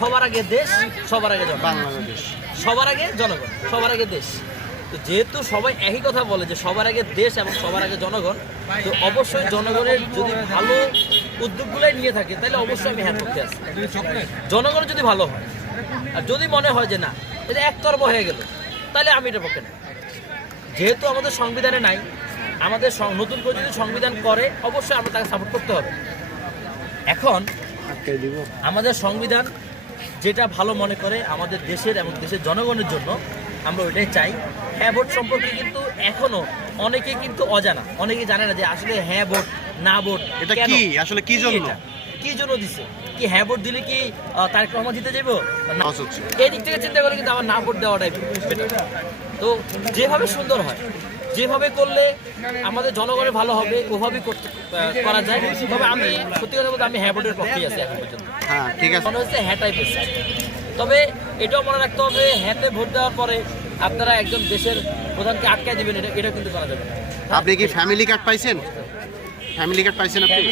সবার আগে দেশ, সবার আগে জনগণ, বাংলাদেশ। সবার আগে জনগণ, সবার আগে দেশ। তো যেহেতু সবাই একই কথা বলে যে সবার আগে দেশ এবং সবার আগে জনগণ, তো অবশ্যই জনগণের যদি ভালো উদ্যোগগুলাই নিয়ে থাকে তাহলে অবশ্যই আমি হ্যাঁ করতে আসি। জনগণ যদি ভালো হয় আর যদি মনে হয় যে না এটা একতরফা হয়ে গেল, তাহলে আমি এটা পক্ষে না। যেহেতু আমাদের সংবিধানে নাই, আমাদের নতুন করে যদি সংবিধান করে অবশ্যই আমরা তাকে সাপোর্ট করতে হবে। এখন আমাদের সংবিধান যেটা ভালো মনে করে আমাদের দেশের এবং দেশের জনগণের জন্য, আমরা ওইটাই চাই। হ্যাঁ ভোট সম্পর্কে কিন্তু এখনো অনেকে কিন্তু অজানা, অনেকে জানে না যে আসলে হ্যাঁ ভোট না ভোট এটা কি আসলে কি জন্য, কি জন্য দিছে, কি হ্যাঁ ভোট দিলে কি তারেক রহমান জিতে যাবো না, এই দিক থেকে চিন্তা করে কিন্তু আমার না ভোট দেওয়াটাই বেটার। তো যেভাবে সুন্দর হয়, যেভাবে করলে আমাদের জনগণের ভালো হবে ওভাবেই করা যায়। তবে আমি সত্যি কথা বলতে আমি হ্যাঁ ভোটের পক্ষেই আছি এখন পর্যন্ত। হ্যাঁ ঠিক আছে, মনে হচ্ছে হ্যাঁটাই বেশি। তবে এটাও মনে রাখতে হবে হ্যাঁতে ভোট দেওয়ার পরে আপনারা একজন দেশের প্রধানকে আটকায় দিবেন, এটা কিন্তু করা যাবে না। আপনি কি ফ্যামিলি কার্ড পাইছেন? ফ্যামিলি কার্ড পাইছেন আপনি?